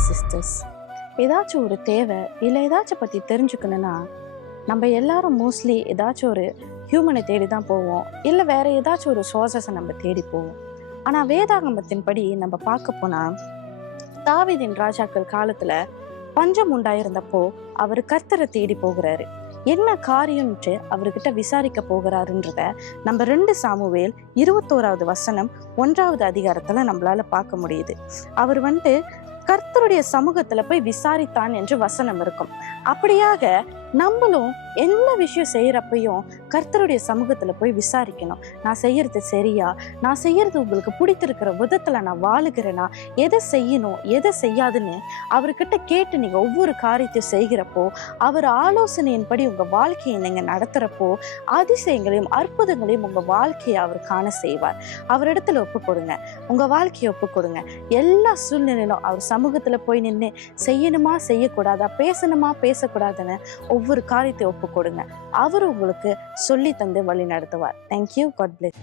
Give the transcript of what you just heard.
And sisters, ஏதாச்சும் ஒரு தேவை இல்லை ஏதாச்சும் பற்றி தெரிஞ்சுக்கணுன்னா நம்ம எல்லாரும் மோஸ்ட்லி ஏதாச்சும் ஒரு ஹியூமனை தேடி தான் போவோம், இல்லை வேற ஏதாச்சும் ஒரு சோர்சஸை நம்ம தேடி போவோம். ஆனால் வேதாகமத்தின் படி நம்ம பார்க்க போனால் தாவீதின் ராஜாக்கள் காலத்தில் பஞ்சம் உண்டாயிருந்தப்போ அவர் கர்த்தரை தேடி போகிறாரு. என்ன காரியம்ட்டு அவர்கிட்ட விசாரிக்க போகிறாருன்றத நம்ம 2 சாமுவேல் 21வது வசனம் 1வது அதிகாரத்துல நம்மளால பார்க்க முடியுது. அவர் கர்த்தருடைய சமூகத்துல போய் விசாரித்தான் என்று வசனம் இருக்கும். அப்படியாக நம்மளும் என்ன விஷயம் செய்யறப்பையும் கர்த்தருடைய சமூகத்துல போய் விசாரிக்கணும். நான் செய்யறது சரியா, நான் செய்யறது உங்களுக்கு பிடித்திருக்கிற விதத்துல நான் வாழுகிறேனா, எதை செய்யணும் எதை செய்யாதுன்னு அவர்கிட்ட கேட்டு நீங்க ஒவ்வொரு காரியத்தையும் செய்கிறப்போ, அவர் ஆலோசனையின்படி உங்க வாழ்க்கையை நீங்க நடத்துறப்போ அதிசயங்களையும் அற்புதங்களையும் உங்க வாழ்க்கையை அவர் காண செய்வார். அவரிடத்துல ஒப்பு கொடுங்க, உங்க வாழ்க்கையை ஒப்பு கொடுங்க. எல்லா சூழ்நிலையிலும் அவர் சமூகத்துல போய் நின்று செய்யணுமா செய்யக்கூடாதா, பேசணுமா பேசக்கூடாதுன்னு ஒவ்வொரு காரியத்தை ஒப்பு கொடுங்க. அவர் உங்களுக்கு சொல்லி தந்து வழி நடத்துவார். தேங்க்யூ. God bless.